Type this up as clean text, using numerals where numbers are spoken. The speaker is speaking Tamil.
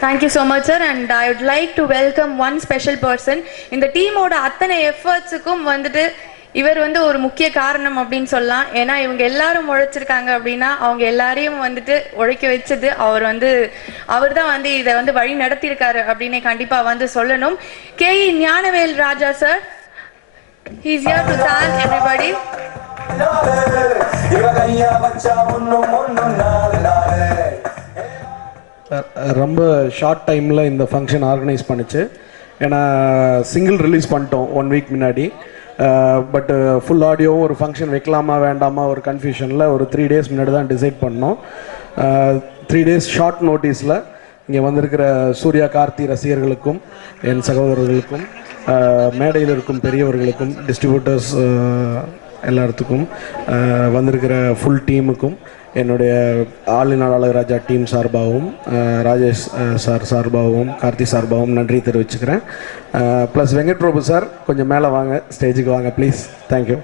Thank you so much, sir. And I would like to welcome one special person. இந்த டீமோட அத்தனை எஃபர்ட்ஸுக்கும் வந்துட்டு இவர் வந்து ஒரு முக்கிய காரணம் அப்படின்னு சொல்லலாம். ஏன்னா இவங்க எல்லாரும் உழைச்சிருக்காங்க அப்படின்னா அவங்க எல்லாரையும் வந்துட்டு உழைக்க வச்சது அவர் தான் வந்து இதை வந்து வழி நடத்தியிருக்காரு அப்படின்னு கண்டிப்பா வந்து சொல்லணும். K E. Gnanavel Raja sir, he is here to thank everybody. ரொம்ப ஷார்ட் டைமில் இந்த ஃபங்க்ஷன் ஆர்கனைஸ் பண்ணிச்சு. ஏன்னா சிங்கிள் ரிலீஸ் பண்ணிட்டோம் 1 வீக் முன்னாடி. பட் ஃபுல் ஆடியோவும் ஒரு ஃபங்க்ஷன் வைக்கலாமா வேண்டாமா ஒரு கன்ஃபியூஷனில் ஒரு 3 டேஸ் முன்னாடி தான் டிசைட் பண்ணோம். 3 டேஸ் ஷார்ட் நோட்டீஸில் இங்கே வந்திருக்கிற சூர்யா கார்த்தி ரசிகர்களுக்கும் என் சகோதரர்களுக்கும் மேடையில் இருக்கும் பெரியவர்களுக்கும் டிஸ்ட்ரிபியூட்டர்ஸ் எல்லாத்துக்கும் வந்திருக்கிற ஃபுல் டீமுக்கும் என்னுடைய ஆளினால் அழகராஜா டீம் சார்பாகவும் ராஜேஷ் சார் சார்பாகவும் கார்த்தி சார்பாகவும் நன்றி தெரிவிச்சுக்கிறேன். ப்ளஸ் வெங்கட் பிரபு சார் கொஞ்சம் மேலே வாங்க, ஸ்டேஜுக்கு வாங்க ப்ளீஸ். தேங்க்யூ.